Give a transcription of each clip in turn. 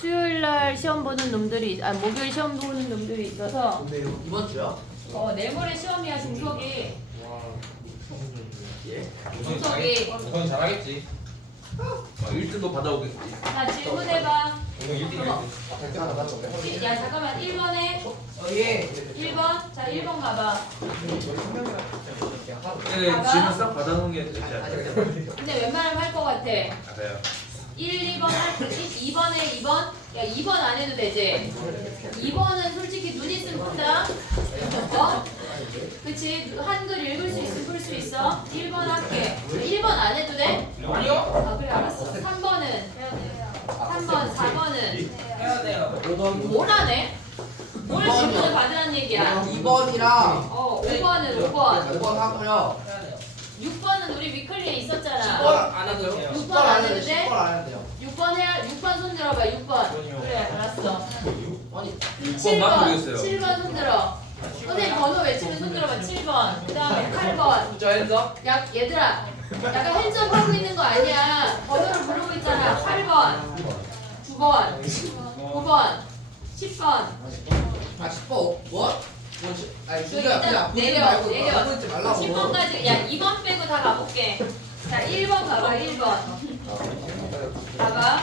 수요일날 시험 보는 놈들이 목요일 시험 보는 놈들이 있어서 근데 이번 주야? 내일모레 시험이야 중석이. 예? 중석이. 우선 잘하겠지. 1등도 받아오겠지. 자 질문해봐. 오늘 1등이겠지. 하나 가져올래? 야 잠깐만 1번에 예. 1번. 자 1번 가봐. 네, 질문 싹 받아놓은 게 좋지 않아요? 근데 웬만하면 할 것 같아. 맞아요. 1, 2번 할 때 2번에 2번. 야 2번 안 해도 되지. 2번은 솔직히 눈 있으면 푼다. 그치? 한글 읽을 수 있으면 풀 수 있어. 1번 할게. 1번 안 해도 돼? 아니요. 그래 알았어. 3번은 3번, 4번은 해야 돼요. 뭘 하네? 뭘 질문을 받으라는 얘기야? 2번이랑 5번은 5번. 5번 하고요. 6번은 우리 위클리에 있었잖아. 10번 안 하고요. 6번 10번 안 안 해도 해도 돼? 10번 안 해도 돼요. 6번 해야 6번 손 들어봐. 6번. 그래 알았어. 아니 6번만 모르겠어요. 7번 손 들어. 선생님 번호 외치면 손 들어봐. 7번. 그다음에 8번. 저 했어? 야 얘들아. 약간 핸즈업 하고 있는 거 아니야. 번호를 부르고 있잖아. 8번. 9번. 9번. 10번. 아 10번 뭐? 아니 저 그냥 일단 보지 내려, 말고 내려. 보지 말라고. 10번까지 야 2번 빼고 다 가볼게. 자 1번 가봐. 1번 봐봐.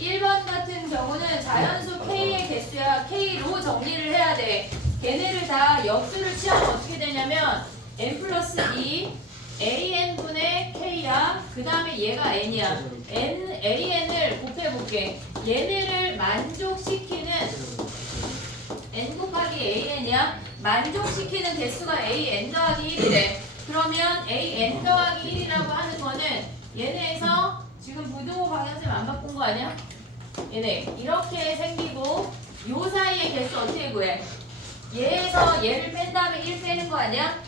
1번 같은 경우는 자연수 K의 개수야. K로 정리를 해야 돼. 걔네를 다 역수를 취하면 어떻게 되냐면 n 플러스 2 AN분의 K야. 그 다음에 얘가 N이야. AN을 곱해볼게. 얘네를 만족시키는 N 곱하기 AN이야. 만족시키는 개수가 AN 더하기 1이래. 그러면 AN 더하기 1이라고 하는 거는 얘네에서 지금 부등호 방향점 안 바꾼 거 아니야? 얘네 이렇게 생기고 요 사이의 개수 어떻게 구해? 얘에서 얘를 뺀 다음에 1 빼는 거 아니야?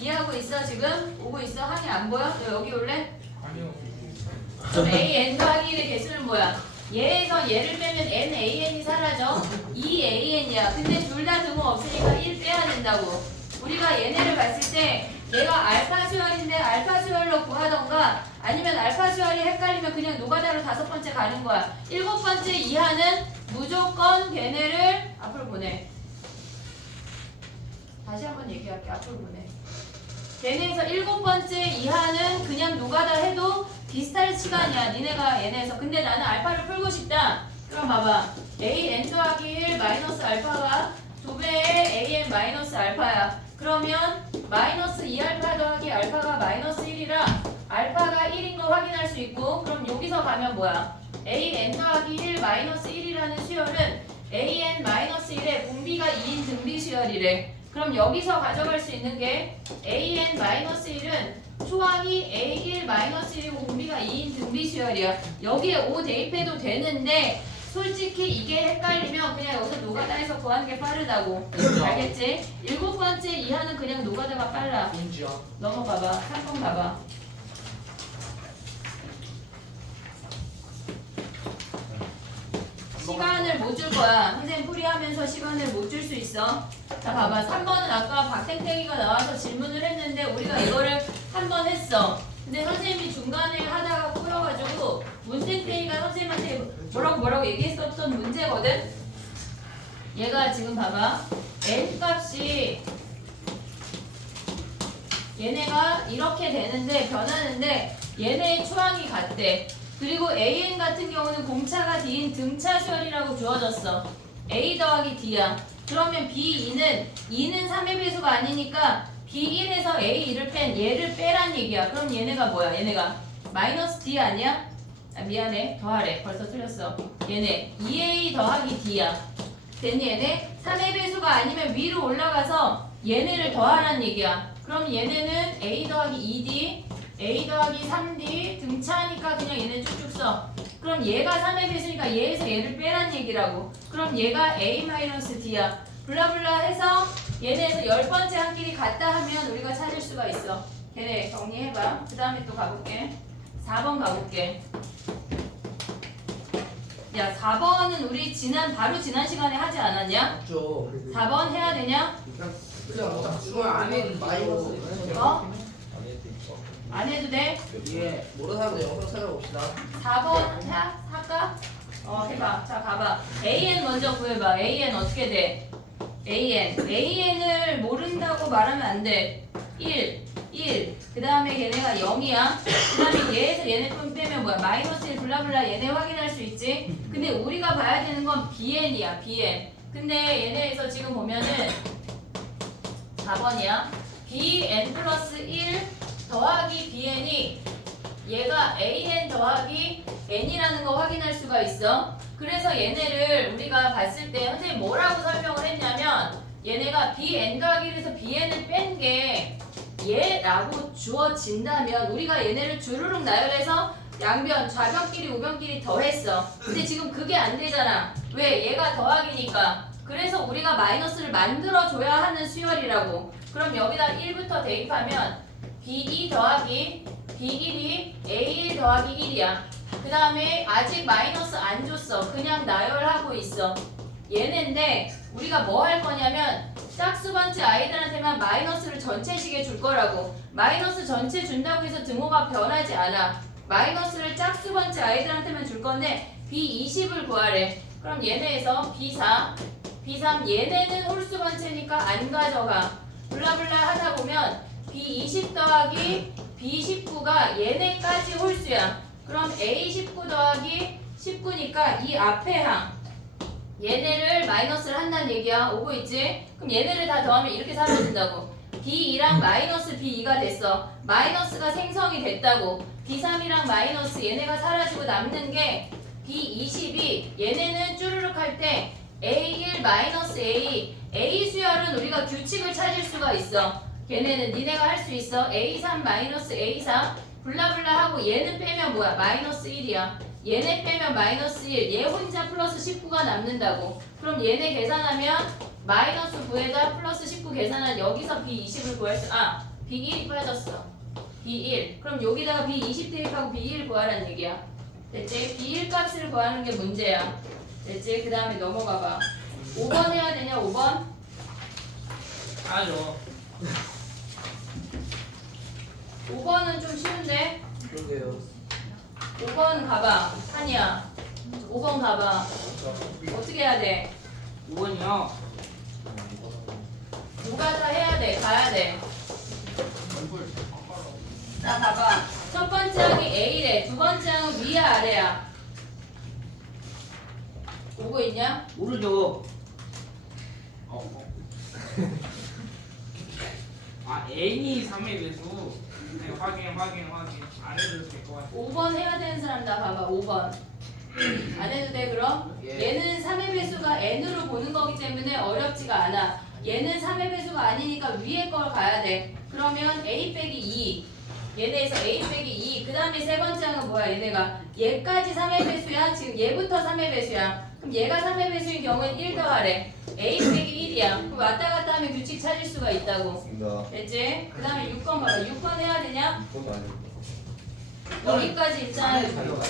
이해하고 있어 지금? 오고 있어? 항이 안 보여? 너 여기 올래? 아니요. 그럼 AN 더하기 1의 개수는 뭐야? 얘에서 얘를 빼면 NAN이 사라져. 2AN이야. 근데 둘 다 등호 없으니까 1 빼야 된다고. 우리가 얘네를 봤을 때 얘가 알파 수열인데 알파 수열로 구하던가 아니면 알파 수열이 헷갈리면 그냥 노가다로 5번째 가는 거야. 7번째 이하는 무조건 걔네를 앞으로 보내. 다시 한번 얘기할게. 앞으로 보내. 걔네에서 7번째 이하는 그냥 노가다 해도 비슷할 시간이야. 니네가 얘네에서. 근데 나는 알파를 풀고 싶다. 그럼 봐봐. AN 더하기 1 마이너스 알파가 2배의 AN 마이너스 알파야. 그러면 마이너스 2알파 더하기 알파가 마이너스 1이라 알파가 1인 거 확인할 수 있고 그럼 여기서 가면 뭐야? AN 더하기 1 마이너스 1이라는 수열은 AN 마이너스 1의 분비가 2인 등비 수열이래. 그럼 여기서 가져갈 수 있는 게 AN 마이너스 1은 초항이 A1-1이고 분비가 2인 등비 수열이야. 여기에 5 대입해도 되는데 솔직히 이게 헷갈리면 그냥 여기서 노가다에서 구하는 게 빠르다고. 알겠지? 7번째 이하는 그냥 노가다가 빨라. 공지야. 넘어가봐. 3번 가봐. 시간을 못 줄 거야. 선생님 풀이하면서 시간을 못 줄 수 있어. 자 봐봐. 3번은 아까 박땡땡이가 나와서 질문을 했는데 우리가 이거를 한 번 했어. 근데 선생님이 중간에 하다가 꼬여가지고 문땡땡이가 선생님한테 뭐라고 얘기했었던 문제거든. 얘가 지금 봐봐. n 값이 얘네가 이렇게 되는데 변하는데 얘네의 초항이 같대. 그리고 AN 같은 경우는 공차가 D인 등차 수열이라고 주어졌어. A 더하기 D야. 그러면 B2는 2는 3의 배수가 아니니까 B1에서 A2를 뺀 얘를 빼란 얘기야. 그럼 얘네가 뭐야? 얘네가 마이너스 D 아니야? 아, 미안해. 더하래. 벌써 틀렸어. 얘네 2A 더하기 D야. 됐니 얘네? 3의 배수가 아니면 위로 올라가서 얘네를 더하란 얘기야. 그럼 얘네는 A 더하기 2D A 더하기 3D 등차하니까 그냥 얘네 쭉쭉 써. 그럼 얘가 3의 배수니까 얘에서 얘를 빼란 얘기라고. 그럼 얘가 A-D야. 블라블라 해서 얘네에서 10번째 한 길이 같다 하면 우리가 찾을 수가 있어. 걔네 정리해봐. 그 다음에 또 가볼게. 4번 가볼게. 야 4번은 우리 바로 지난 시간에 하지 않았냐? 맞죠. 4번 해야 되냐? 그냥 중간 안에 마이너스. 어? 안 해도 돼? 예. 모르는 사람도 영상 찾아봅시다. 4번 할까? 해봐. 자, 가봐. AN 먼저 구해봐. AN 어떻게 돼? AN을 모른다고 말하면 안 돼. 1. 그 다음에 얘네가 0이야. 그 다음에 얘에서 얘네 좀 빼면 뭐야? 마이너스 1 블라블라 얘네 확인할 수 있지? 근데 우리가 봐야 되는 건 BN이야. BN. 근데 얘네에서 지금 보면은 4번이야. BN 플러스 1 더하기 BN이 얘가 AN 더하기 N이라는 거 확인할 수가 있어. 그래서 얘네를 우리가 봤을 때 선생님이 뭐라고 설명을 했냐면 얘네가 BN 더하기 1에서 BN을 뺀 게 얘라고 주어진다면 우리가 얘네를 주르륵 나열해서 양변, 좌변끼리, 우변끼리 더했어. 근데 지금 그게 안 되잖아. 왜? 얘가 더하기니까. 그래서 우리가 마이너스를 만들어줘야 하는 수열이라고. 그럼 여기다 1부터 대입하면 B2 더하기 B1이 A1 더하기 1이야. 그 다음에 아직 마이너스 안 줬어. 그냥 나열하고 있어. 얘네인데 우리가 뭐 할 거냐면 짝수번째 아이들한테만 마이너스를 전체식에 줄 거라고. 마이너스 전체 준다고 해서 등호가 변하지 않아. 마이너스를 짝수번째 아이들한테만 줄 건데 B20을 구하래. 그럼 얘네에서 B4, B3 얘네는 홀수번째니까 안 가져가. 블라블라 하다 보면 B20 더하기 B19가 얘네까지 홀수야. 그럼 A19 더하기 19니까 이 앞에 항 얘네를 마이너스를 한다는 얘기야. 오고 있지? 그럼 얘네를 다 더하면 이렇게 사라진다고. B2랑 마이너스 B2가 됐어. 마이너스가 생성이 됐다고. B3이랑 마이너스 얘네가 사라지고 남는 게 B20이 얘네는 쭈르륵 할 때 A1 마이너스 A 수열은 우리가 규칙을 찾을 수가 있어. 걔네는 니네가 할 수 있어. A3 마이너스 A4 블라블라 하고 얘는 빼면 뭐야? 마이너스 1이야. 얘네 빼면 마이너스 1, 얘 혼자 플러스 19가 남는다고. 그럼 얘네 계산하면 마이너스 9에다 플러스 19 계산한 여기서 B20을 구할 수, B1이 빠졌어. B1. 그럼 여기다가 B20 대입하고 B1 구하라는 얘기야. 됐지? B1 값을 구하는 게 문제야. 됐지? 그 다음에 넘어가봐. 5번 해야 되냐, 5번? 아니요. 5번은 좀 쉬운데? 그러게요. 5번 가봐. 한이야. 5번 가봐. 어떻게 해야 돼? 5번이요. 누가 다 해야 돼. 가야 돼. 자, 봐봐. 첫 번째 항이 A래. 두 번째 항은 위야, 아래야? 오고 있냐? 모르죠. N이 3의 배수. 네, 확인. 안 해도 될 것 같아. 5번 해야 되는 사람 다 봐봐. 5번. 안 해도 돼, 그럼? 예. 얘는 3의 배수가 N으로 보는 거기 때문에 어렵지가 않아. 얘는 3의 배수가 아니니까 위에 걸 가야 돼. 그러면 A 빼기 2. 얘네에서 A 빼기 2. 그 다음에 세 번째 항은 뭐야, 얘네가? 얘까지 3의 배수야? 지금 얘부터 3의 배수야. 그럼 얘가 3의 배수인 경우는 1 더하래. A 빼기 1이야. 그럼 왔다 갔다 하면 규칙 찾을 수가 있다고. 됐지? 그 다음에 6번 봐봐. 6번 해야 되냐? 여기까지 일단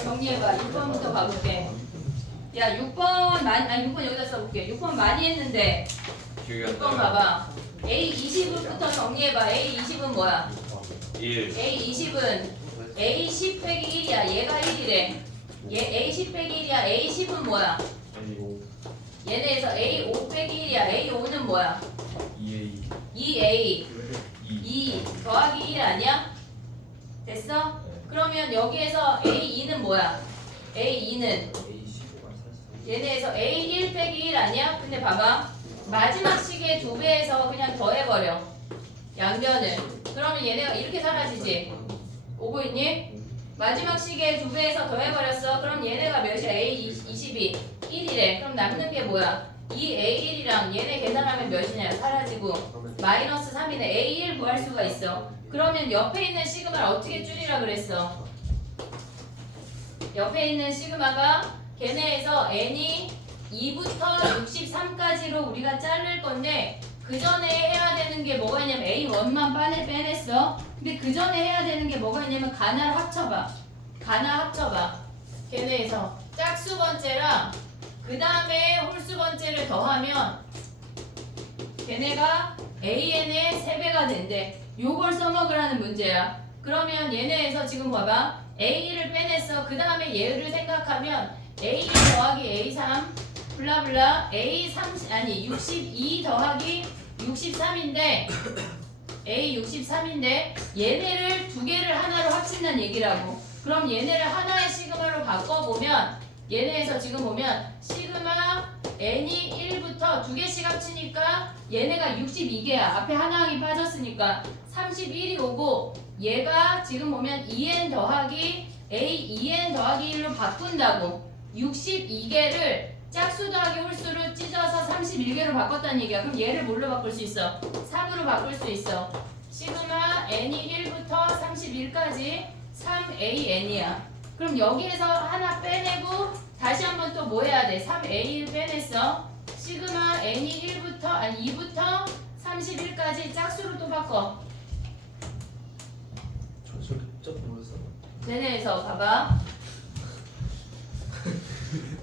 정리해봐. 6번부터 가볼게. 야, 6번 여기다 써볼게. 6번 많이 했는데 6번 봐봐. A20부터 정리해봐. A20은 뭐야? 1. A20은 A10 빼기 1이야. 얘가 1이래. 얘 A10 빼기 1이야. A10은 뭐야? 얘네에서 A5 빼기 1이야. A5는 뭐야? 2A 2 더하기 1 아니야? 됐어? 그러면 여기에서 A2는 뭐야? A2는 얘네에서 A1 빼기 1 아니야? 근데 봐봐. 마지막 식의 2배에서 그냥 더해버려. 양변을. 그러면 얘네가 이렇게 사라지지? 오고 있니? 마지막 식의 2배에서 더해버렸어. 그럼 얘네가 몇이야? A22 1이래. 그럼 남는 게 뭐야? 2A1이랑 얘네 계산하면 몇이냐? 사라지고 마이너스 3이네. A1 구할 수가 있어. 그러면 옆에 있는 시그마를 어떻게 줄이라 그랬어? 옆에 있는 시그마가 걔네에서 n이 2부터 63까지로 우리가 자를 건데 그 전에 해야 되는 게 뭐가 있냐면 A1만 빼냈어. 근데 그 전에 해야 되는 게 뭐가 있냐면 가나를 합쳐봐. 가나 합쳐봐. 걔네에서 짝수 번째랑 그 다음에 홀수 번째를 더하면 걔네가 AN의 3배가 된대. 요걸 써먹으라는 문제야. 그러면 얘네에서 지금 봐봐. A1을 빼냈어. 그 다음에 얘를 생각하면 A1 더하기 A3 블라블라 A30 아니 62 더하기 63인데 A 63인데 얘네를 두 개를 하나로 합친다는 얘기라고. 그럼 얘네를 하나의 시그마로 바꿔보면 얘네에서 지금 보면 시그마 n이 1부터 두 개씩 합치니까 얘네가 62개야. 앞에 하나 항이 빠졌으니까 31이 오고 얘가 지금 보면 2n 더하기 a 2n 더하기 1로 바꾼다고. 62개를 짝수 더하기 홀수로 찢어서 31개로 바꿨다는 얘기야. 그럼 얘를 뭘로 바꿀 수 있어? 3으로 바꿀 수 있어. 시그마 n이 1부터 31까지 3an이야. 그럼 여기에서 하나 빼내고 다시 한번 또 뭐 해야 돼? 3a1 빼냈어. 시그마 n이 1부터 아니 2부터 31까지 짝수로 또 바꿔. 저기 뭐였어? 얘네에서 봐봐.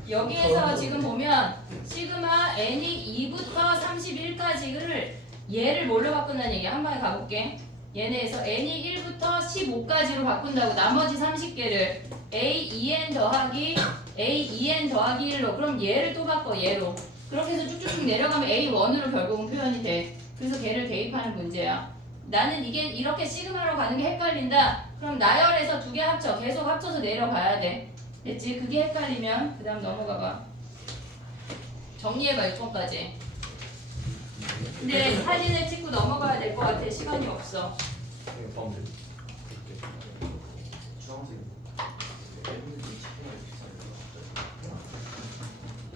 여기에서 지금 보면 시그마 n이 2부터 31까지를 얘를 뭘로 바꾼다는 얘기야. 한 번에 가볼게. 얘네에서 n이 1부터 15까지로 바꾼다고. 나머지 30개를 a 2n 더하기 a 2n 더하기 1로. 그럼 얘를 또 바꿔. 얘로. 그렇게 해서 쭉쭉쭉 내려가면 a1으로 결국은 표현이 돼. 그래서 걔를 대입하는 문제야. 나는 이게 이렇게 시그마로 가는 게 헷갈린다. 그럼 나열해서 두 개 합쳐. 계속 합쳐서 내려가야 돼. 됐지? 그게 헷갈리면 그 다음 넘어가봐. 정리해봐 6번까지. 근데 사진을 찍고 넘어가야 될 것 같아. 시간이 없어. 주황색.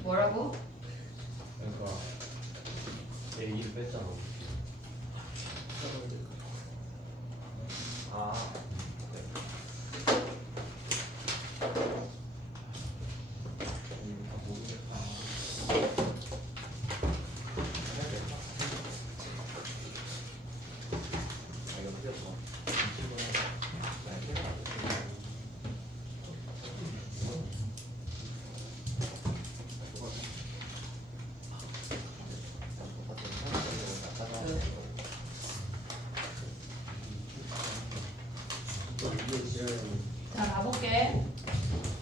뭐라고? 그러니까 A1 뺐잖아. 아, 네. 다 모르겠다. 아, 이거 틀렸어. 자, 가볼게.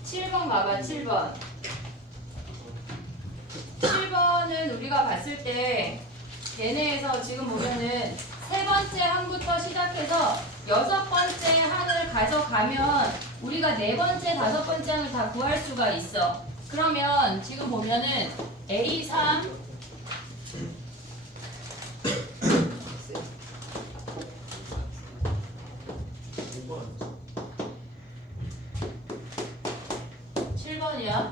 7번 가봐, 7번. 7번은 우리가 봤을 때 얘네에서 지금 보면은 세 번째 항부터 시작해서 여섯 번째 항을 가져가면 우리가 네 번째, 다섯 번째 항을 다 구할 수가 있어. 그러면 지금 보면은 A3 7번이야.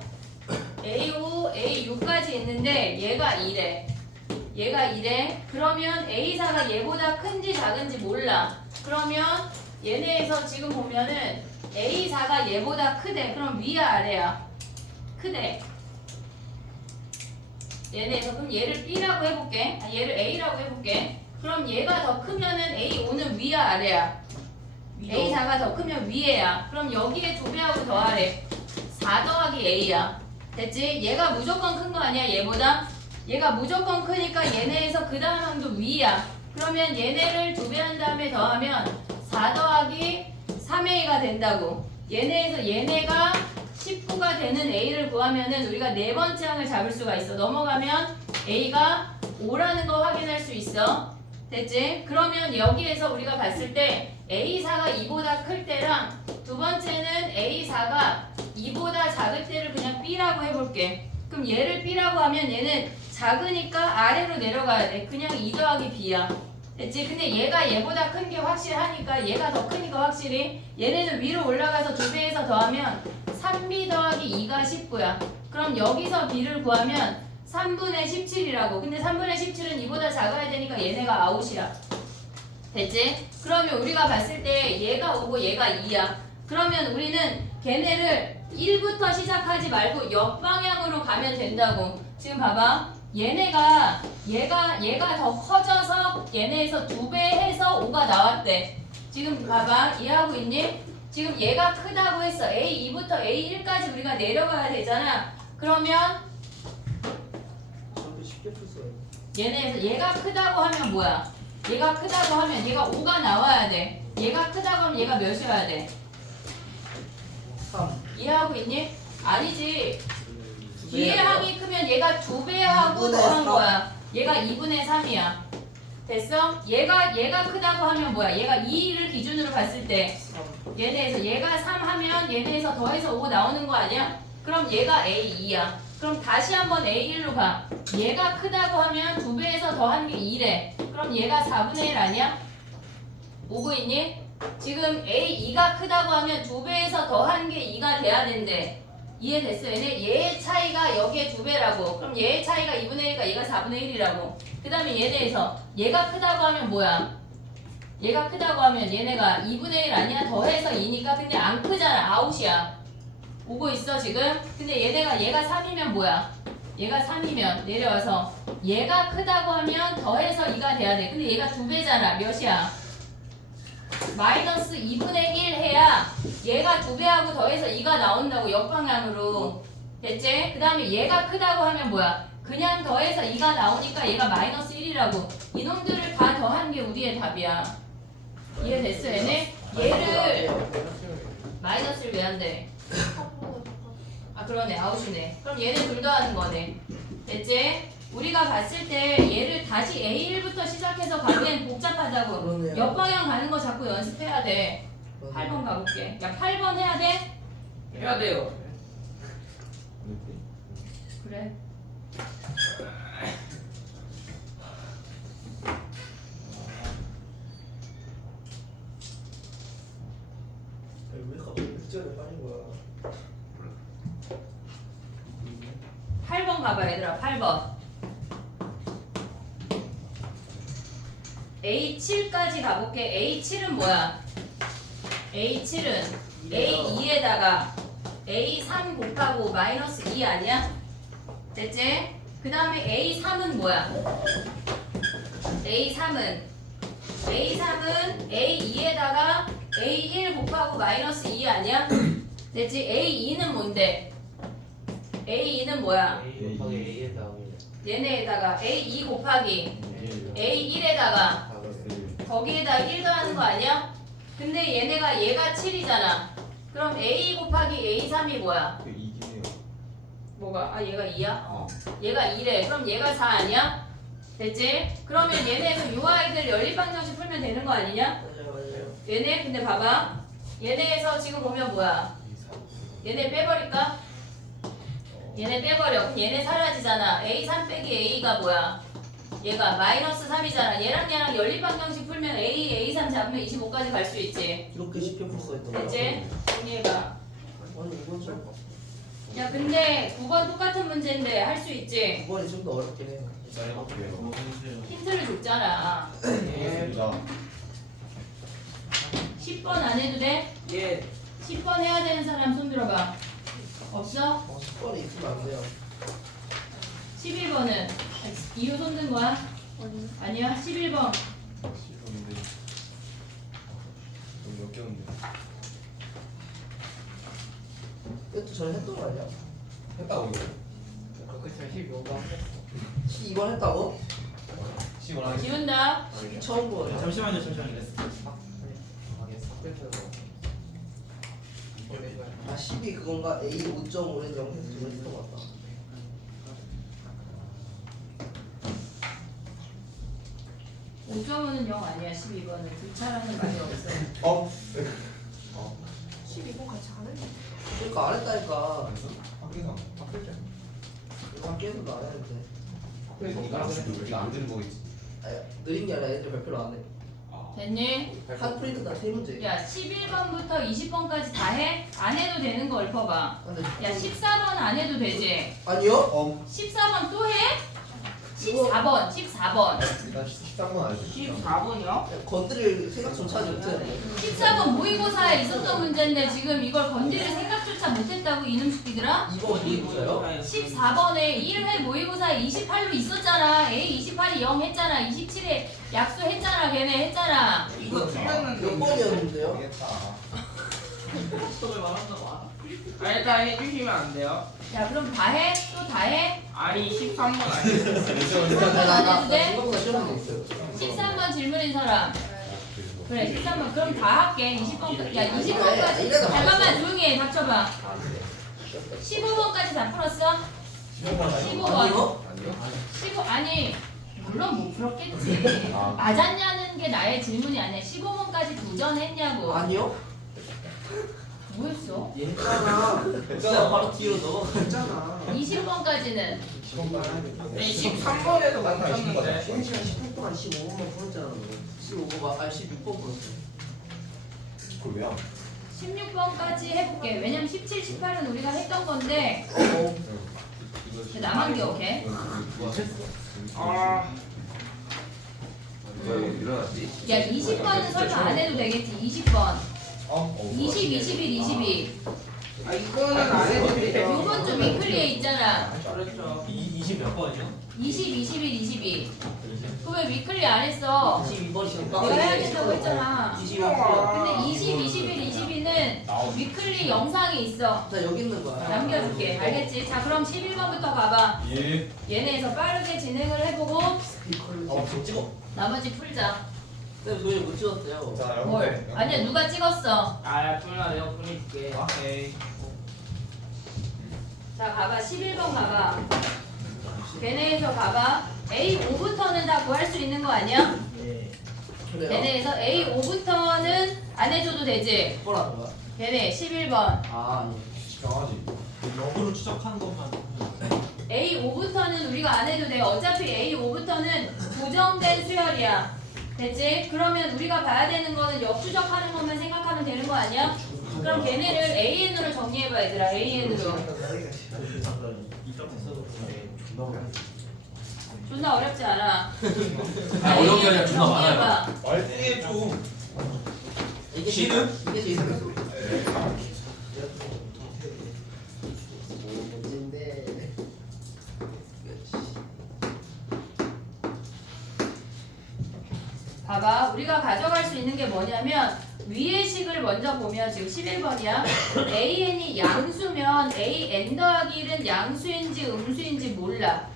A5, A6까지 있는데 얘가 2래. 얘가 2래. 그러면 A4가 얘보다 큰지 작은지 몰라. 그러면 얘네에서 지금 보면은 A4가 얘보다 크대. 그럼 위야 아래야? 크대. 얘네에서 그럼 얘를 B라고 해볼게. 얘를 A라고 해볼게. 그럼 얘가 더 크면은 A5는 위야 아래야? A4가 더 크면 위에야. 그럼 여기에 2배하고 더하래. 4 더하기 A야. 됐지? 얘가 무조건 큰 거 아니야? 얘보다? 얘가 무조건 크니까 얘네에서 그 다음 항도 위야. 그러면 얘네를 2배 한 다음에 더하면 4 더하기 3A가 된다고. 얘네에서 얘네가 19가 되는 A를 구하면은 우리가 네 번째 항을 잡을 수가 있어. 넘어가면 A가 5라는 거 확인할 수 있어. 됐지? 그러면 여기에서 우리가 봤을 때 A4가 2보다 클 때랑 두 번째는 A4가 2보다 작을 때를 그냥 B라고 해볼게. 그럼 얘를 B라고 하면 얘는 작으니까 아래로 내려가야 돼. 그냥 2 더하기 B야. 됐지? 근데 얘가 얘보다 큰 게 확실하니까 얘가 더 크니까 확실히 얘네는 위로 올라가서 2배에서 더하면 3B 더하기 2가 19야. 그럼 여기서 B를 구하면 3분의 17이라고. 근데 3분의 17은 이보다 작아야 되니까 얘네가 아웃이야. 됐지? 그러면 우리가 봤을 때 얘가 5고 얘가 2야. 그러면 우리는 걔네를 1부터 시작하지 말고 역방향으로 가면 된다고. 지금 봐봐. 얘가 더 커져서 얘네에서 2배 해서 5가 나왔대. 지금 봐봐. 이해하고 있니? 지금 얘가 크다고 했어. A2부터 A1까지 우리가 내려가야 되잖아. 그러면 저한테 쉽게 풀어요. 얘네에서 얘가 크다고 하면 뭐야? 얘가 크다고 하면 얘가 5가 나와야 돼. 얘가 크다고 하면 얘가 몇이어야 돼? 3. 이해하고 있니? 아니지. D의 합이 크면 얘가 2배 하고 2분의 더한 3. 거야. 얘가 2분의 3이야. 됐어? 얘가 크다고 하면 뭐야? 얘가 2를 기준으로 봤을 때 얘네에서 얘가 3 하면 얘네에서 더해서 5 나오는 거 아니야? 그럼 얘가 A2야. 그럼 다시 한번 A1로 가. 얘가 크다고 하면 2배에서 더한 게 2래. 그럼 얘가 4분의 1 아니야? 오고 있니? 지금 A2가 크다고 하면 2배에서 더한 게 2가 돼야 된대. 이해됐어? 얘의 차이가 여기에 2배라고. 그럼 얘의 차이가 2분의 1이니까 얘가 4분의 1이라고. 그 다음에 얘네에서 얘가 크다고 하면 뭐야? 얘가 크다고 하면 얘네가 2분의 1 아니야? 더해서 2니까 그냥 안 크잖아. 아웃이야. 오고 있어 지금? 근데 얘가 3이면 뭐야? 얘가 3이면 내려와서 얘가 크다고 하면 더해서 2가 돼야 돼. 근데 얘가 2배잖아. 몇이야? 마이너스 2분의 1 해야 얘가 2배하고 더해서 2가 나온다고. 역방향으로. 됐지? 그 다음에 얘가 크다고 하면 뭐야? 그냥 더해서 2가 나오니까 얘가 마이너스 1이라고. 이놈들을 다 더한 게 우리의 답이야. 이해됐어 얘네? 얘를 마이너스를 왜 한대? 아 그러네. 아웃이네. 그럼 얘네 둘 더하는 거네. 됐지? 우리가 봤을 때 얘를 다시 A1부터 시작해서 가면 복잡하다고. 그러네요. 옆방향 가는 거 자꾸 연습해야 돼. 8번 가볼게. 야 8번 해야 돼? 해야 돼요. 그래. 왜 갑자기 흑전에 빠진 거야? 8번 가봐 얘들아. 8번. A7까지 가볼게. A7은 뭐야? A7은 A2에다가 A3 곱하고 마이너스 2 아니야? 됐지? 그 다음에 A3은 뭐야? A3은 A2에다가 A1 곱하고 마이너스 2 아니야? 됐지? A2는 뭔데? A2는 뭐야? A 곱하기 A에 다음에 얘네에다가 A2 곱하기 A1에다가 거기에다 1 더하는 거 아니야? 근데 얘가 7이잖아. 그럼 A 곱하기 A3이 뭐야? 그 이기네요. 뭐가? 아 얘가 2야? 얘가 2래. 그럼 얘가 4 아니야? 됐지? 그러면 얘네에서 요 아이들 연립방정식 풀면 되는 거 아니냐? 맞아요. 얘네 근데 봐봐. 얘네에서 지금 보면 뭐야? 얘네 빼버릴까? 얘네 빼버려. 그럼 얘네 사라지잖아. A3 빼기 A가 뭐야? 얘가 마이너스 3이잖아. 얘랑 연립방정식 풀면 A3 잡으면 25까지 갈 수 있지. 이렇게 쉽게 풀 수 있던 거야. 됐지? 정리해봐. 아니 이건 좀 야 근데 9번 똑같은 문제인데 할 수 있지? 9번이 좀 더 어렵긴 해요. 해볼게요. 힌트를 줬잖아. 알겠습니다. 10번 안 해도 돼? 예. 10번 해야 되는 사람 손 들어봐. 없어? 10번에 있으면 안 돼요. 11번은 이유 손 든 거야? 아니야. 11번. 시험인데 몇 개인데? 이것도 전에 했던 거 아니야? 했다고 이거? 그쵸 15번 12번 했다고? 시원 하겠어. 지운다. 처음 보네. 잠시만요. 아 12 그건가? A 5.5는 0 해서 좀 했던 것 같다. 오점은 0 아니야. 12번은 불차라는 말이 없어. 어? 12번 같이 안 해? 그러니까 안 했다니까. 학교상 학교죠. 학교에서도 안 했는데. 우리가 안 되는 거겠지. 아니, 느린 게 아니라 애들 발표를 안 해. 됐니? 한 프린트 다 3문제. 야 11번부터 20번까지 다 해? 안 해도 되는 거 읊어봐. 근데 야 14번 안 해도 되지? 아니요? 14번 또 해? 14번 14번 일단 13번 알죠. 14분이요? 건드릴 생각조차 하지 못했는데. 14번 모의고사에 있었던 문제인데 지금 이걸 건드릴 생각조차 못했다고 이놈 새끼들아? 이거 모의고사요? 14번에 1회 모의고사에 28로 있었잖아. A 28이 0 했잖아. 27에 약수했잖아. 걔네 했잖아. 이거 몇 틀렸는데. 번이었는데요? 모르겠다. 아, 일단 해주시면 안 돼요? 야 그럼 다 해? 또 다 해? 아니 13번 아니에요. 13번 안 해도 돼? 이거보다 시험도 있어요. 13번 질문인 사람. 그래 13번 그럼 다 할게. 20번까지. 야 이래도 20번까지. 잠깐만 말했어. 조용히 해. 닥쳐봐. 15번까지 다 풀었어? 15번. 아니요? 아니요? 15 아니 물론 못 풀었겠지. 아. 맞았냐는 게 나의 질문이 아니야. 15번까지 도전했냐고. 아니요? 뭐 했어? 얘 했잖아. 진짜 바로 뒤로 넘어갔잖아. 20번까지는 13번에도 맞췄는데. 1시간 10분 동안 15분만 풀었잖아. 너. 15분, 16번 풀었어. 그걸 왜야? 16번까지 해볼게. 왜냐면 17, 18은 우리가 했던 건데 나만 기억해. 아, 왜 일어났지? 야 20번은 설마 안 해도 되겠지. 20번. 어? 20, 21, 22. 아 이거는 안 해도 돼요. 요번 주 위클리에 있잖아. 그렇죠. 20 몇 번이요? 20, 21, 22. 그 왜 위클리 안 했어? 22번이면 내가 해야 된다고 했잖아. 22번. 근데 20, 21, 22는 위클리 영상이 있어. 자, 여기 있는 거야. 남겨줄게. 알겠지? 자 그럼 11번부터 가봐. 예. 얘네에서 빠르게 진행을 해보고 저 찍어. 나머지 풀자. 네, 저희 못 찍었어요. 자, 뭘? 여러분들. 아니야 누가 찍었어. 아야 둘나 내가 보내줄게. 오케이. 자 가봐. 11번 가봐. 걔네에서 가봐. A5부터는 다 구할 수 있는 거 아니야? 예. 그래요? 걔네에서 A5부터는 안 해줘도 되지? 뭐라는 거야? 걔네 11번. 아, 아니. 강아지. 역으로 추적하는 것만 A5부터는 우리가 안 해도 돼. 어차피 A5부터는 고정된 수열이야. 됐지? 그러면 우리가 봐야 되는 거는 역추적하는 것만 생각하면 되는 거 아니야? 그럼 걔네를 AN으로 정리해봐 얘들아. AN으로. 이따 됐어도 존나 어렵지 않아. 아, 어려운 게 아니라 존나 많아요. 정리해봐. 말등에 좀. 이게 시름? 이게 제일 생겼어. 문제인데. 봐봐. 우리가 가져갈 수 있는 게 뭐냐면 위의 식을 먼저 보면 지금 11번이야. AN이 양수면 AN 더하기 1은 양수인지 음수인지 몰라.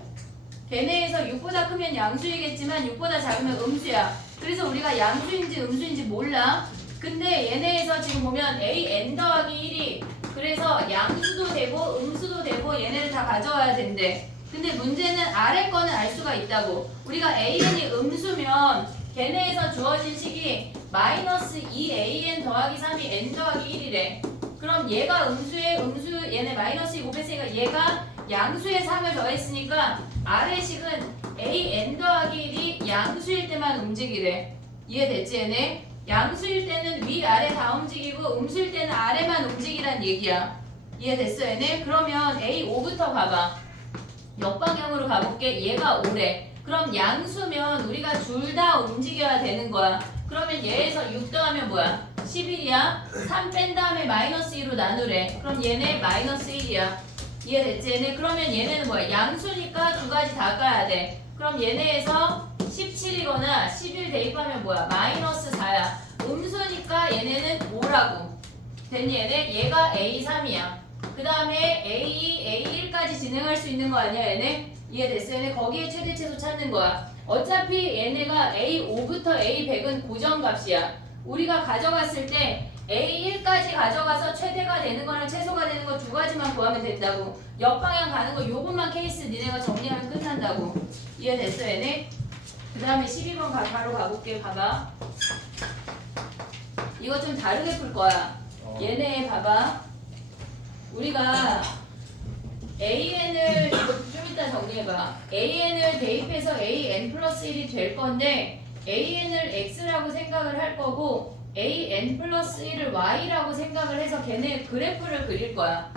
걔네에서 6보다 크면 양수이겠지만 6보다 작으면 음수야. 그래서 우리가 양수인지 음수인지 몰라. 근데 얘네에서 지금 보면 AN 더하기 1이 그래서 양수도 되고 음수도 되고 얘네를 다 가져와야 된대. 근데 문제는 아래 거는 알 수가 있다고. 우리가 AN이 음수면 걔네에서 주어진 식이 마이너스 2AN 더하기 3이 N 더하기 1이래. 그럼 얘가 음수에 음수 얘네 마이너스 2 곱했으니까 얘가 양수에 3을 더했으니까 아래 식은 AN 더하기 1이 양수일 때만 움직이래. 이해됐지 얘네? 양수일 때는 위아래 다 움직이고 음수일 때는 아래만 움직이란 얘기야. 이해됐어 얘네? 그러면 A5부터 가봐. 역방향으로 가볼게. 얘가 5래. 그럼 양수면 우리가 둘 다 움직여야 되는 거야. 그러면 얘에서 6 더하면 뭐야? 11이야. 3 뺀 다음에 마이너스 2로 나누래. 그럼 얘네 마이너스 1이야. 이해됐지 얘네? 그러면 얘네는 뭐야? 양수니까 두 가지 다 까야 돼. 그럼 얘네에서 17이거나 11 대입하면 뭐야? 마이너스 4야. 음수니까 얘네는 5라고. 됐니 얘네? 얘가 A3이야. 그 다음에 A2, A1까지 진행할 수 있는 거 아니야 얘네? 이해됐어? 얘네 거기에 최대치수 찾는 거야. 어차피 얘네가 A5부터 A100은 고정값이야. 우리가 가져갔을 때 A1까지 가져가서 최대가 되는 거랑 최소가 되는 거 두 가지만 구하면 된다고. 역방향 가는 거 요것만 케이스 니네가 정리하면 끝난다고. 이해됐어 얘네? 그 다음에 12번 바로 가볼게. 봐봐. 이거 좀 다르게 풀 거야. 얘네 봐봐. 우리가 AN을 좀 이따 정리해봐. AN을 대입해서 AN 플러스 1이 될 건데 AN을 X라고 생각을 할 거고 AN 플러스 1을 Y라고 생각을 해서 걔네 그래프를 그릴 거야.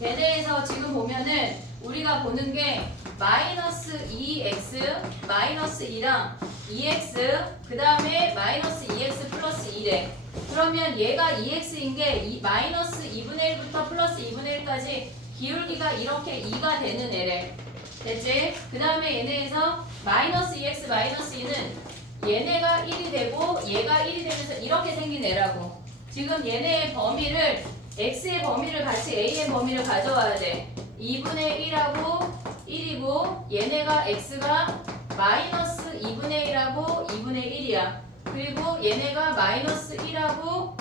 걔네에서 지금 보면은 우리가 보는 게 마이너스 2x 마이너스 2랑 2x 그 다음에 마이너스 2x 플러스 1에 그러면 얘가 2x인 게 마이너스 2분의 1부터 플러스 2분의 1까지 기울기가 이렇게 2가 되는 애래. 됐지? 그 다음에 얘네에서 마이너스 2x 마이너스 2는 얘네가 1이 되고 얘가 1이 되면서 이렇게 생긴 애라고. 지금 얘네의 범위를 x의 범위를 같이 a의 범위를 가져와야 돼. 2분의 1하고 1이고 얘네가 x가 마이너스 2분의 1하고 2분의 1이야. 그리고 얘네가 마이너스 1하고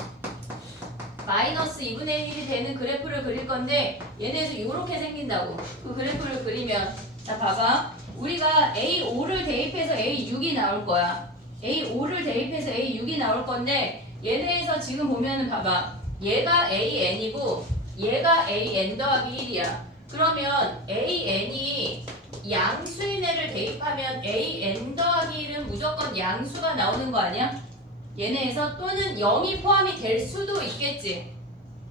마이너스 2분의 1이 되는 그래프 그래프를 그릴 건데 얘네에서 이렇게 생긴다고. 그 그래프를 그리면 자 봐봐. 우리가 A5를 대입해서 A6이 나올 거야. A5를 대입해서 A6이 나올 건데 얘네에서 지금 보면은 봐봐. 얘가 AN이고 얘가 AN 더하기 1이야. 그러면 AN이 양수인 애를 대입하면 AN 더하기 1은 무조건 양수가 나오는 거 아니야? 얘네에서 또는 0이 포함이 될 수도 있겠지.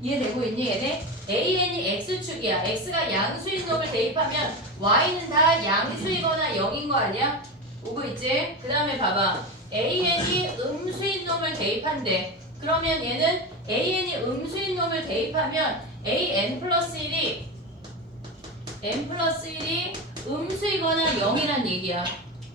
이해되고 있니 얘네? AN이 X축이야. X가 양수인 놈을 대입하면 Y는 다 양수이거나 0인 거 아니야? 오고 있지? 그 다음에 봐봐. AN이 음수인 놈을 대입한대. 그러면 얘는 AN이 음수인 놈을 대입하면 AN 플러스 1이 N 플러스 1이 음수이거나 0이란 얘기야.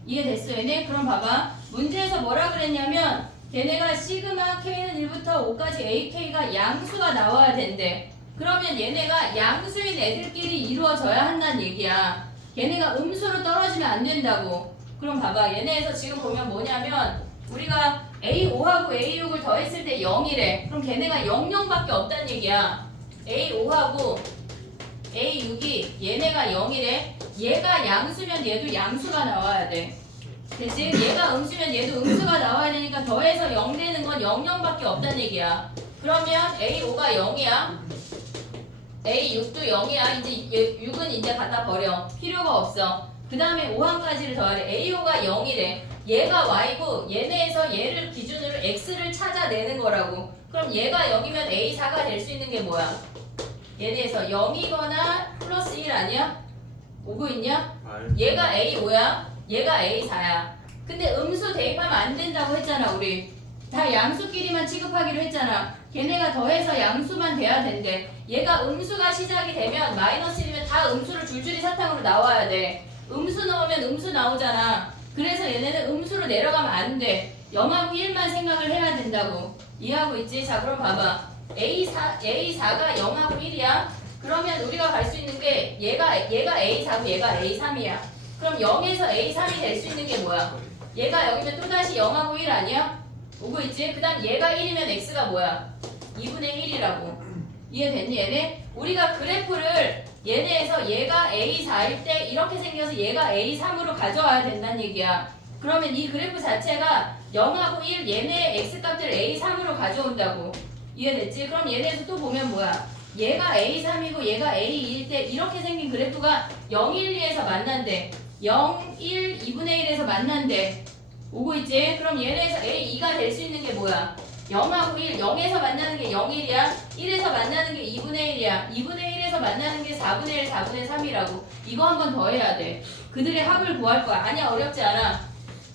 이해됐어 얘네? 그럼 봐봐. 문제에서 뭐라 그랬냐면 걔네가 시그마 K는 1부터 5까지 AK가 양수가 나와야 된대. 그러면 얘네가 양수인 애들끼리 이루어져야 한다는 얘기야. 얘네가 음수로 떨어지면 안 된다고. 그럼 봐봐. 얘네에서 지금 보면 뭐냐면 우리가 A5하고 A6을 더했을 때 0이래. 그럼 걔네가 0,0밖에 없다는 얘기야. A5하고 A6이 얘네가 0이래. 얘가 양수면 얘도 양수가 나와야 돼. 됐지? 얘가 음수면 얘도 음수가 나와야 되니까 더해서 0 되는 건 0,0밖에 없다는 얘기야. 그러면 A5가 0이야. A6도 0이야. 이제 6은 이제 갖다 버려. 필요가 없어. 그 다음에 5항까지를 더하래. A5가 0이래. 얘가 Y고 얘네에서 얘를 기준으로 X를 찾아내는 거라고. 그럼 얘가 0이면 A4가 될 수 있는 게 뭐야? 얘네에서 0이거나 플러스 1 아니야? 오고 있냐? 얘가 A5야. 얘가 A4야. 근데 음수 대입하면 안 된다고 했잖아 우리. 다 양수끼리만 취급하기로 했잖아. 걔네가 더해서 양수만 돼야 된대. 얘가 음수가 시작이 되면 마이너스 1이면 다 음수를 줄줄이 사탕으로 나와야 돼. 음수 넣으면 음수 나오잖아. 그래서 얘네는 음수로 내려가면 안 돼. 0하고 1만 생각을 해야 된다고. 이해하고 있지? 자 그럼 봐봐. A4가 0하고 1이야. 그러면 우리가 갈 수 있는 게 얘가 A4고 얘가 A3이야. 그럼 0에서 A3이 될 수 있는 게 뭐야? 얘가 여기면 또다시 0하고 1 아니야? 오고 있지? 그 다음 얘가 1이면 X가 뭐야? 2분의 1이라고. 이해됐니 얘네? 우리가 그래프를 얘네에서 얘가 A4일 때 이렇게 생겨서 얘가 A3으로 가져와야 된다는 얘기야. 그러면 이 그래프 자체가 0하고 1 얘네의 X값들을 A3으로 가져온다고. 이해됐지? 그럼 얘네에서 또 보면 뭐야? 얘가 A3이고 얘가 A2일 때 이렇게 생긴 그래프가 0, 1, 2에서 만난대. 0, 1, 2분의 1에서 만난대. 오고 있지? 그럼 얘네에서 A2가 될 수 있는 게 뭐야? 0하고 1, 0에서 만나는 게 0, 1이야. 1에서 만나는 게 2분의 1이야. 2분의 1에서 만나는 게 4분의 1, 4분의 3이라고. 이거 한 번 더 해야 돼. 그들의 합을 구할 거야. 아니야, 어렵지 않아.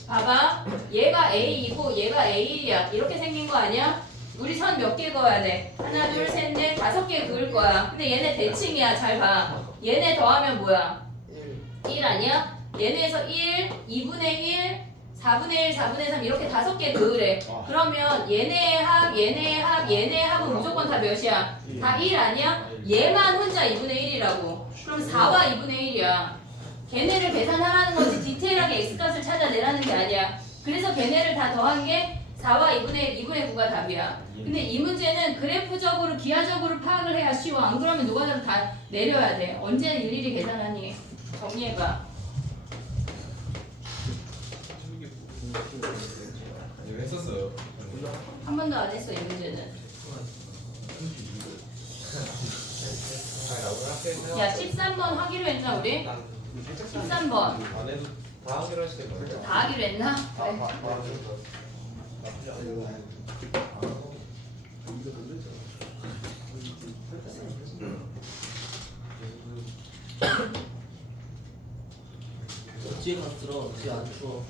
봐봐. 얘가 A2고 얘가 A1이야. 이렇게 생긴 거 아니야? 우리 선 몇 개 그어야 돼? 하나, 둘, 셋, 넷, 5개 그을 거야. 근데 얘네 대칭이야. 잘 봐. 얘네 더하면 뭐야? 1 아니야? 얘네에서 1, 2분의 1, 4분의 1, 4분의 3 이렇게 5개 그으래. 그러면 얘네의 합, 얘네의 합, 얘네의 합은 무조건 다 몇이야? 다 1 아니야? 얘만 혼자 2분의 1이라고. 그럼 4와 2분의 1이야. 걔네를 계산하라는 거지 디테일하게 X값을 찾아내라는 게 아니야. 그래서 걔네를 다 더한 게 4와 2분의 9가 답이야. 근데 이 문제는 그래프적으로 기하적으로 파악을 해야 쉬워. 안 그러면 누가 다 내려야 돼. 언제 일일이 계산하니? 정리해봐. 이거 했었어요. 한 번도 안 했어 이 문제는. 야 13번 하기로 했나 우리? 13번 안 해도 다 하기로 했을 거예요. 다 하기로 했나? 그래. 뒤에 가서 들어. 뒤에 안 추워.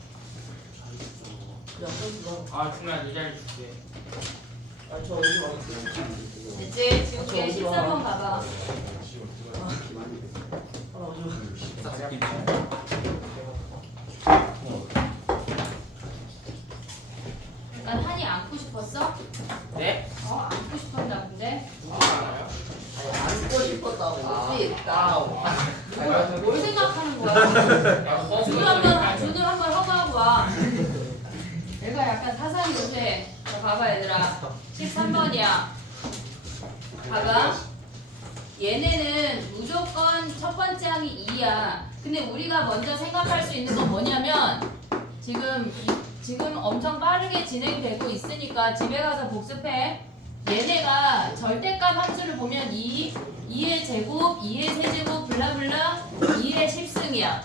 그냥 서 들어. 아 준호야 내 자리 줄게. 아니 저 어디 가겠어요? 됐지? 지금 걔 13번 봐봐. 약간 한이 안고 싶었어? 네? 안고 싶었나 본데? 알아요? 아니 안고 싶었다고. 있다. 뭘 생각하는 거야? 준우 한번 허가하고 와. 얘가 약간 사상 요새. 자, 봐봐 얘들아. 13번이야. 봐봐. 얘네는 무조건 첫 번째 항이 2야. 근데 우리가 먼저 생각할 수 있는 건 뭐냐면 지금 엄청 빠르게 진행되고 있으니까 집에 가서 복습해. 얘네가 절대값 함수를 보면 2의 제곱, 2의 세제곱, 블라블라 2의 10승이야.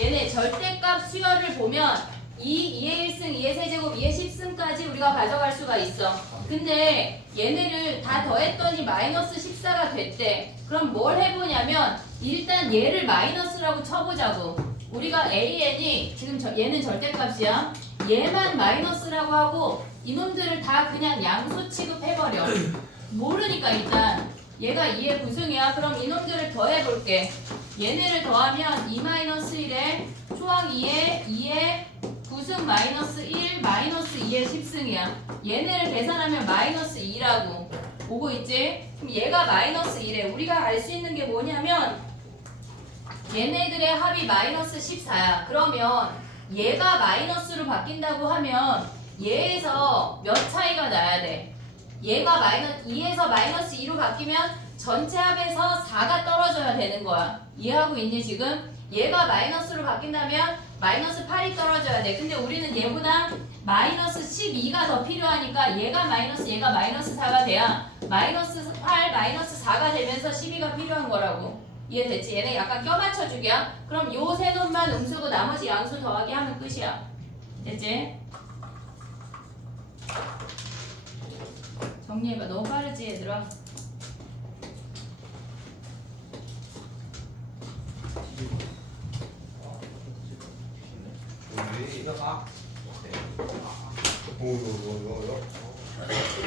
얘네 절대값 수열을 보면 2의 1승, 2의 세제곱, 2의 10승까지 우리가 가져갈 수가 있어. 근데 얘네를 다 더했더니 마이너스 14가 됐대. 그럼 뭘 해보냐면 일단 얘를 마이너스라고 쳐보자고. 우리가 AN이 지금 얘는 절대값이야. 얘만 마이너스라고 하고 이놈들을 다 그냥 양수 취급해버려. 모르니까 일단 얘가 2의 9승이야. 그럼 이놈들을 더해볼게. 얘네를 더하면 2-1에 초항 2의 9승 마이너스 1 마이너스 2의 10승이야. 얘네를 계산하면 마이너스 2라고 오고 있지? 그럼 얘가 마이너스 1에 우리가 알 수 있는 게 뭐냐면 얘네들의 합이 마이너스 14야. 그러면 얘가 마이너스로 바뀐다고 하면 얘에서 몇 차이가 나야 돼? 얘가 2에서 마이너스 2로 바뀌면 전체 합에서 4가 떨어져야 되는 거야. 이해하고 있니 지금? 얘가 마이너스로 바뀐다면 마이너스 8이 떨어져야 돼. 근데 우리는 얘보다 마이너스 12가 더 필요하니까 얘가 마이너스 4가 돼야 마이너스 8, 마이너스 4가 되면서 12가 필요한 거라고. 이해됐지? 얘네 약간 껴맞춰주기야. 그럼 요 세 놈만 음수고 나머지 양수 더하기 하면 끝이야. 됐지? 정리해봐. 너무 빠르지 얘들아? 이거 오요요요요.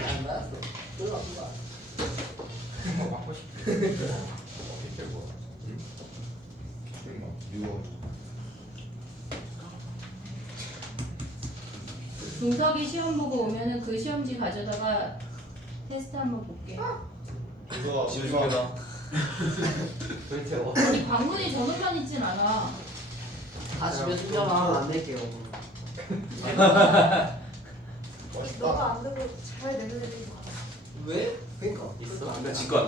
안 받았어. 몰라 몰라. 맞고 싶대. 어떻게 뭐? 응? 이거 중석이 시험 보고 오면은 그 시험지 가져다가 테스트 한번 볼게. 이거 지우십니다. 아니 광문이 저놈만 있진 않아. 다 집에 숨겨놔. 안 낼게요. 너가 안 되고 잘 내는 애들이 많아. 왜? 그러니까. 있어? 근데 지거 안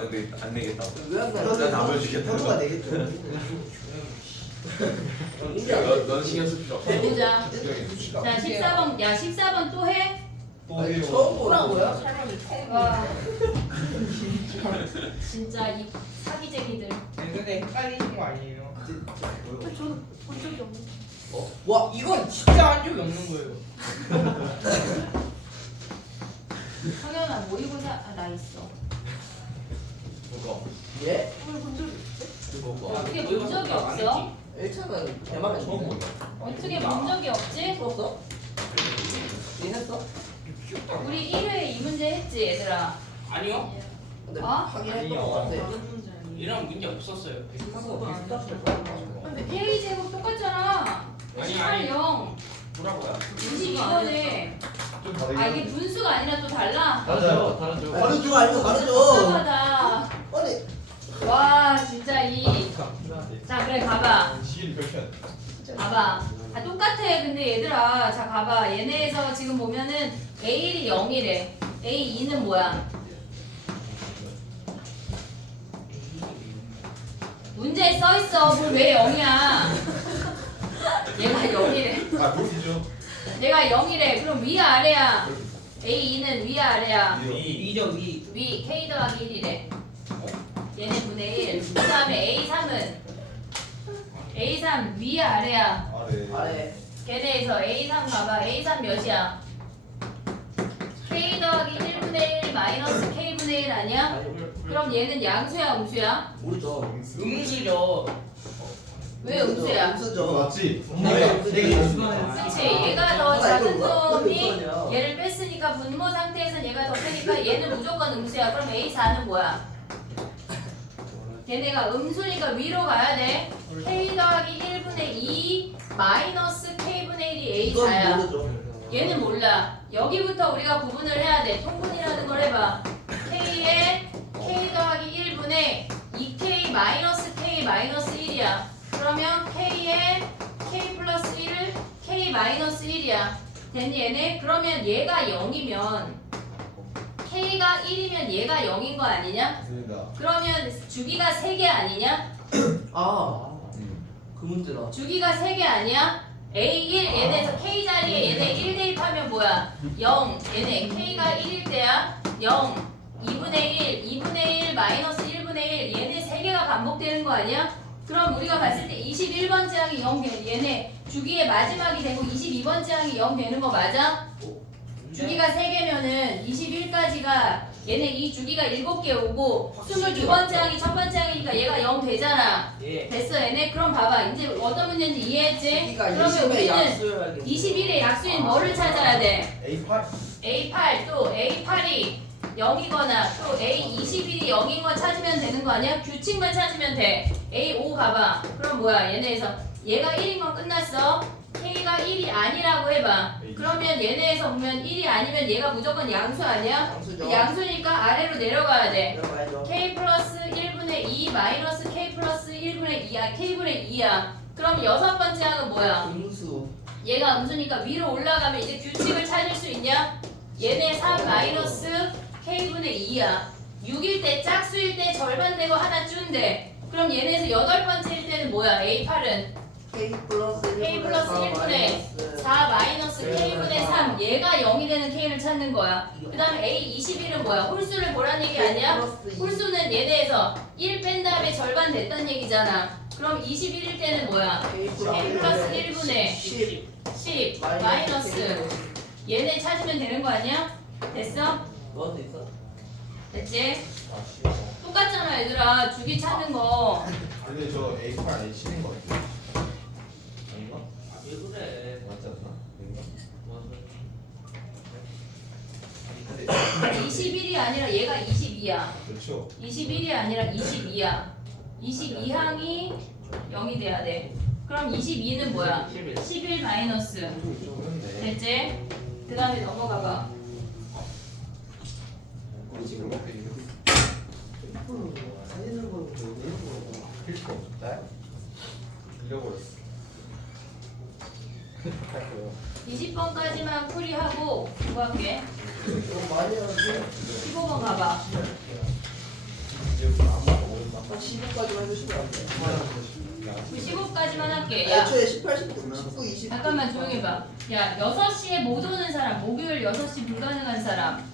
내겠다. 왜안 내? 내가 다 보여주겠다. 형우가 내겠죠. 넌 신경 쓸 필요 없어. 해보자. 자 14번. 야 14번 또 해? 또 아니, 해요. 처음 보는 거야? 와. 진짜 이 사기쟁이들. 근데 헷갈리는 거 아니에요? 근데 저는 본 적이 없는데. 와 이건 진짜 한 적이 없는 거예요. 성현아 모의고사 나 있어. 그거. 예? 오늘 본 적이 없지? 그거. 어떻게 본 적이 없어? 1차는 대만 처음 했는데. 보네. 어떻게 본 적이 없지? 풀었어? 니 했어? 우리 1회 이 문제 했지 얘들아. 아니요. 근데 어? 하긴 했던 거 같아. 이런 문제 없었어요. 근데 K 제곱 똑같잖아. 아니, 18, 0. 뭐라고요? 22번에. 좀 아 다르게. 이게 분수가 아니라 또 달라? 맞아요. 다른 쪽. 다른 줄 아니고 다른 줄. 복잡하다. 아니 와 진짜 이. 자 그래 가봐. 시일 표현. 봐봐. 아 똑같아. 근데 얘들아 자 봐봐. 얘네에서 지금 보면은 A1이 0이래. A2는 뭐야? 문제에 써있어. 뭘 왜 0이야? 얘가 0이래. 아 볼이죠. 얘가 0이래. 그럼 위야 아래야? A2는 위야 아래야? 위죠 위. 위 K 더하기 1이래. 얘네 분의 1. 그 다음에 A3은 A3 위야 아래야? 아래. 아래. 걔네에서 A3 봐봐. A3 몇이야? K 더하기 1분의 1 마이너스 K분의 1 아니야? 그럼 얘는 양수야 음수야? 모르죠. 음수죠. 왜 음수야? 이거 음수죠. 맞지? 그치 얘가 더 작은 놈이 음수야. 얘를 뺐으니까 분모 상태에선 얘가 더 크니까 얘는 무조건 음수야. 그럼 A4는 뭐야? 걔네가 음수니까 위로 가야 돼. K 더하기 1분의 2 마이너스 K분의 1이 이건 A4야. 모르죠. 얘는 몰라. 여기부터 우리가 구분을 해야 돼. 통분이라는 걸 해봐. K에 K 더하기 1분의 2K 마이너스 K 마이너스 1이야. 그러면 K에 K 플러스 1을 K 마이너스 1이야. 됐니 얘네? 그러면 얘가 0이면 K가 1이면 얘가 0인 거 아니냐? 맞습니다. 그러면 주기가 3개 아니냐? 그 문제다. 주기가 3개 아니야? A1 얘네에서 K 자리에 얘네 1 대입하면 뭐야? 0 얘네 K가 1일 때야 0 2분의 1 2분의 1 마이너스 1분의 1 얘네 3개가 반복되는 거 아니야? 그럼 우리가 봤을 때 21번째 항이 0 얘네 주기의 마지막이 되고 22번째 항이 0 되는 거 맞아? 주기가 3개면은 21까지가 얘네 이 주기가 7개 오고 22번째 항이 첫 번째 항이니까 얘가 0 되잖아. 예. 됐어 얘네? 그럼 봐봐 이제 어떤 문제인지 이해했지? 주기가 그러면 20의 우리는 약수여야겠네. 21의 약수인 뭐를 찾아야 돼? A8. A8 또 A8이 0이거나 또 A21이 0인 거 찾으면 되는 거 아니야? 규칙만 찾으면 돼. A5 가봐. 그럼 뭐야 얘네에서 얘가 1인 건 끝났어. K가 1이 아니라고 해봐. 그러면 얘네에서 보면 1이 아니면 얘가 무조건 양수 아니야? 양수죠. 양수니까 아래로 내려가야 돼. 내려가야죠. K 플러스 1분의 2 마이너스 K 플러스 1분의 2야. K분의 2야. 그럼 여섯 번째 항은 뭐야? 음수. 얘가 음수니까 위로 올라가면 이제 규칙을 찾을 수 있냐? 얘네 3 마이너스 K분의 2야. 6일 때 짝수일 때 절반 되고 하나 준대. 그럼 얘네에서 여덟 번째일 때는 뭐야? A8은 K 플러스 1분의 K 플러스 1분의 4 마이너스 K분의 3 얘가 0이 되는 K를 찾는 거야. 그 다음에 A21은 뭐야? 홀수를 보란 얘기 아니야? 홀수는 얘네에서 1 뺀 다음에 절반 됐단 얘기잖아. 그럼 21일 때는 뭐야? K K 플러스 1분의 10 10 마이너스 얘네 찾으면 되는 거 아니야? 됐어? 뭐할수 있어? 됐지? 아, 씨발. 똑같잖아 얘들아 주기 찾는 거. 근데 저 A8 아니 10인 거 같아. 아닌가? 왜 그래? 맞지 않나? 아닌가? 21이 아니라 얘가 22야. 그렇죠. 21이 아니라 22야. 22항이 0이 돼야 돼. 그럼 22는 뭐야? 11 마이너스. 그런데. 됐지? 그 다음에 넘어가봐. 지금 몇 개지? 사진을 보고 왜 보고? 필터 없다. 잃어버렸어. 할게요. 20번까지만 풀이하고 그거 할게. 너무 많이 하는데? 15번 가봐. 이제 안 먹어본다. 딱 15까지만 해주시면 안 돼? 15까지만 할게. 야, 애초에 18, 19, 20 잠깐만 조용히 해봐. 야, 6시에 못 오는 사람, 목요일 6시 불가능한 사람.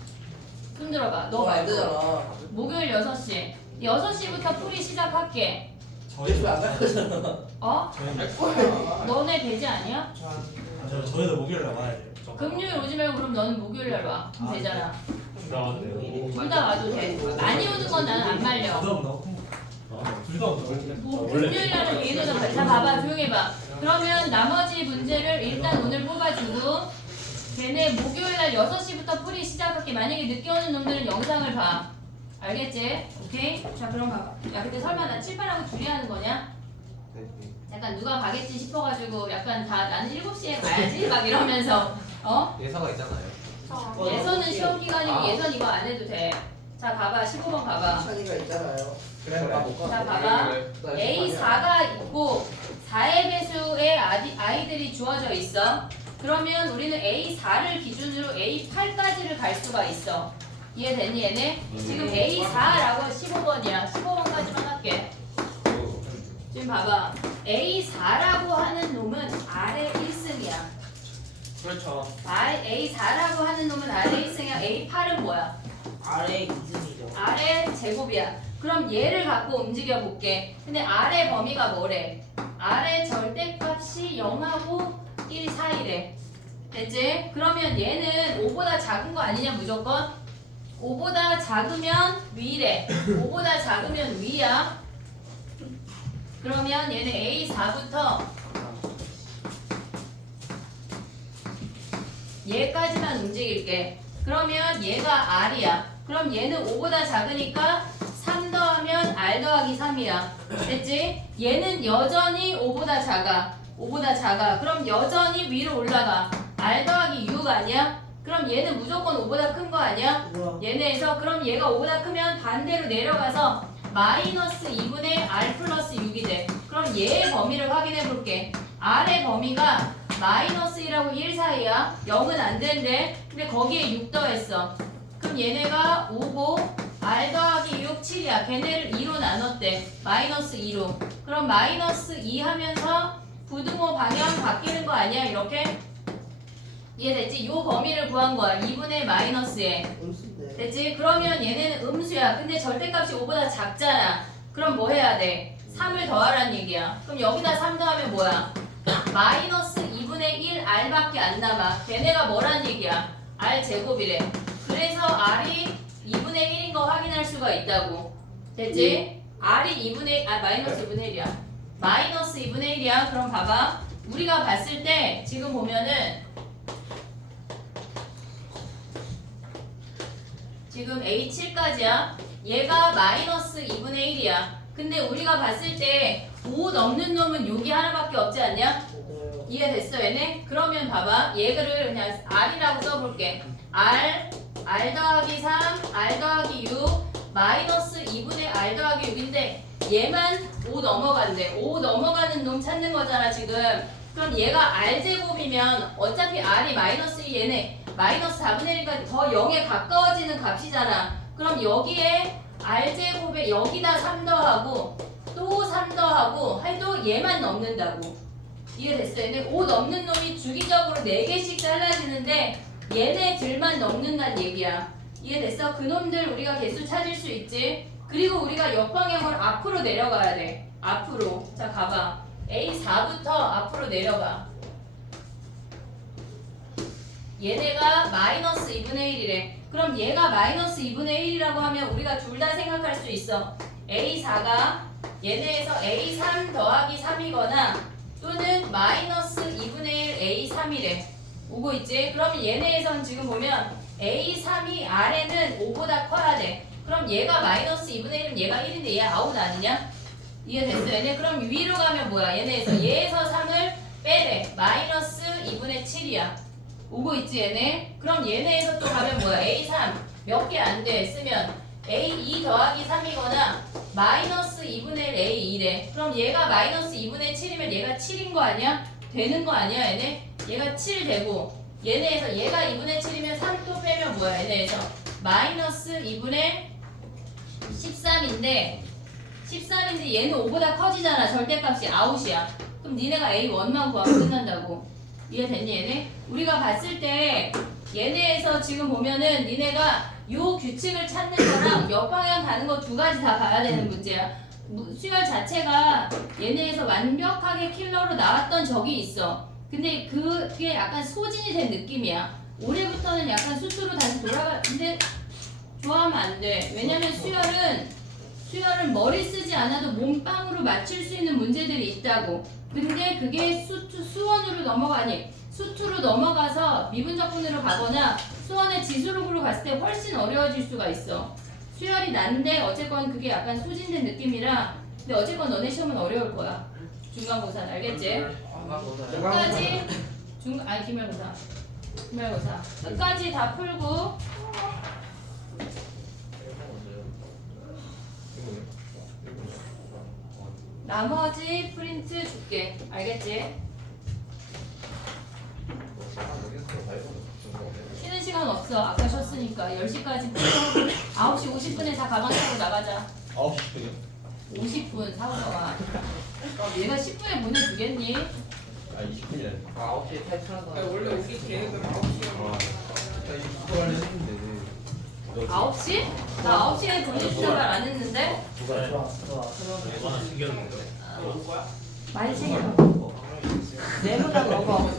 손 들어봐. 너 안 말고. 되잖아. 목요일 6시. 6시부터 풀이 시작할게. 애초에 안갈 거잖아. 어? 저희는 너네 배제 아니야? 저희도 목요일에 와야 돼요. 금요일 오지 말고 그럼 너는 목요일 날 와. 그럼 되잖아. 나왔네요. 둘 다 와도 돼. 많이 오는 건 나는 안 말려. 둘다 넣고. 둘다 넣고. 뭐 금요일 날은 얘네도 다 봐봐. 조용히 해봐. 그러면 나머지 문제를 일단 오늘 뽑아주고 걔네 목요일 날 6시부터 풀이 시작할게. 만약에 늦게 오는 놈들은 영상을 봐. 알겠지? 오케이? 자 그럼 봐봐. 야 근데 설마 나 칠판하고 둘이 하는 거냐? 약간 누가 가겠지 싶어가지고 약간 다 나는 7시에 가야지 막 이러면서 어? 예사가 있잖아요. 예선은 시험 기간이고 예선 이거 안 해도 돼. 자 봐봐 15번 봐봐. 찬이가 있잖아요. 그래. 자 봐봐. A4가 있고 4의 배수의 아이들이 주어져 있어. 그러면 우리는 A4를 기준으로 A8까지를 갈 수가 있어. 이해됐니 얘네? 지금 A4라고 15번이야. 15번까지만 할게. 지금 봐봐. A4라고 하는 놈은 아래 1승이야. 그렇죠. A4라고 하는 놈은 아래 1승이야. A8은 뭐야? 아래 2승이죠. 아래 제곱이야. 그럼 얘를 갖고 움직여 볼게. 근데 아래 범위가 뭐래? 아래 절대값이 0하고 1 사이래. 됐지? 그러면 얘는 5보다 작은 거 아니냐 무조건? 5보다 작으면 위래. 5보다 작으면 위야. 그러면 얘는 A4부터 얘까지만 움직일게. 그러면 얘가 R이야. 그럼 얘는 5보다 작으니까 3 더하면 R 더하기 3이야. 됐지? 얘는 여전히 5보다 작아. 5보다 작아. 그럼 여전히 위로 올라가. R 더하기 6 아니야? 그럼 얘는 무조건 5보다 큰 거 아니야? 우와. 얘네에서 그럼 얘가 5보다 크면 반대로 내려가서 마이너스 2분의 R 플러스 6이 돼. 그럼 얘의 범위를 확인해 볼게. R의 범위가 마이너스 1하고 1 사이야. 0은 안 된대. 근데 거기에 6 더했어. 그럼 얘네가 5고 r 더하기 6, 7이야. 걔네를 2로 나눴대. 마이너스 2로. 그럼 마이너스 2 하면서 부등호 방향 바뀌는 거 아니야? 이렇게? 이해됐지? 요 범위를 구한 거야. 2분의 마이너스에. 음수인데. 됐지? 그러면 얘네는 음수야. 근데 절대값이 5보다 작잖아. 그럼 뭐 해야 돼? 3을 더하란 얘기야. 그럼 여기다 3 더하면 뭐야? 마이너스 2분의 1 r밖에 안 남아. 걔네가 뭐란 얘기야? r 제곱이래. 그래서 r이 2분의 1인 거 확인할 수가 있다고. 됐지? r이 2분의 마이너스 2분의 1이야. 마이너스 2분의 1이야. 그럼 봐봐. 우리가 봤을 때 지금 보면은 지금 A7까지야. 얘가 마이너스 2분의 1이야. 근데 우리가 봤을 때 5 넘는 놈은 여기 하나밖에 없지 않냐? 맞아요. 이해됐어 얘네? 그러면 봐봐. 얘를 그냥 R이라고 써볼게. R 더하기 3, R 더하기 6, 마이너스 2분의 R 더하기 6인데 얘만 5 넘어간대. 5 넘어가는 놈 찾는 거잖아 지금. 그럼 얘가 R제곱이면 어차피 R이 마이너스 2 얘네 마이너스 4분의 1이니까 더 0에 가까워지는 값이잖아. 그럼 여기에 R제곱에 여기다 3 더하고 또 3 더하고 해도 얘만 넘는다고. 이해됐어? 얘네 5 넘는 놈이 주기적으로 4개씩 잘라지는데 얘네들만 넘는다는 얘기야. 이해됐어? 그 놈들 우리가 개수 찾을 수 있지. 그리고 우리가 역방향으로 앞으로 내려가야 돼. 앞으로. 자 가봐. A4부터 앞으로 내려가. 얘네가 마이너스 2분의 1이래. 그럼 얘가 마이너스 2분의 1이라고 하면 우리가 둘 다 생각할 수 있어. A4가 얘네에서 A3 더하기 3이거나 또는 마이너스 2분의 1 A3이래. 오고 있지? 그러면 얘네에선 지금 보면 A3이 아래는 5보다 커야 돼. 그럼 얘가 마이너스 2분의 1이면 얘가 1인데 얘 아웃 아니냐? 이해됐어? 얘네 그럼 위로 가면 뭐야? 얘에서 3을 빼래. 마이너스 2분의 7이야. 오고 있지 얘네? 그럼 얘네에서 또 가면 뭐야? A3 몇 개 안 돼. 쓰면 A2 더하기 3이거나 마이너스 2분의 1 A2래. 그럼 얘가 마이너스 2분의 7이면 얘가 7인 거 아니야? 되는 거 아니야 얘네? 얘가 7 되고 얘네에서 얘가 2분의 7이면 3 또 빼면 뭐야 얘네에서? 마이너스 2분의 13인데 얘는 5보다 커지잖아. 절대값이 아웃이야. 그럼 니네가 A1만 구하면 끝난다고. 이해됐니 얘네? 우리가 봤을 때 얘네에서 지금 보면은 니네가 요 규칙을 찾는 거랑 역방향 가는 거 두 가지 다 봐야 되는 문제야. 수열 자체가 얘네에서 완벽하게 킬러로 나왔던 적이 있어. 근데 그게 약간 소진이 된 느낌이야. 올해부터는 약간 수수로 다시 돌아가. 근데 좋아하면 안 돼. 왜냐면 수열은 머리 쓰지 않아도 몸빵으로 맞출 수 있는 문제들이 있다고. 근데 그게 수원으로 넘어가니 수투로 넘어가서 미분적분으로 가거나 수원의 지수록으로 갔을 때 훨씬 어려워질 수가 있어. 수열이 난데 어쨌건 그게 약간 소진된 느낌이라. 근데 어쨌건 너네 시험은 어려울 거야. 중간고사는 알겠지? 끝까지 기말고사 끝까지 다 풀고 나머지 프린트 줄게. 알겠지? 쉬는 시간 없어. 아까 쉬었으니까 10시까지 9시 50분에 다 가방 타고 나가자. 9시요? 50분 사고가 와. 얘가 10분에 보내주겠니? 아 20분이래. 9시에 탈출한 거. 원래 우리 계획은 9시에 나 이거 하려 했는데. 9시? 나 9시에 보내주자고 안 했는데? 좋아 좋아. 이거 하나 챙겼는데. 올 거야? 많이 챙겨. 내보다 먹어.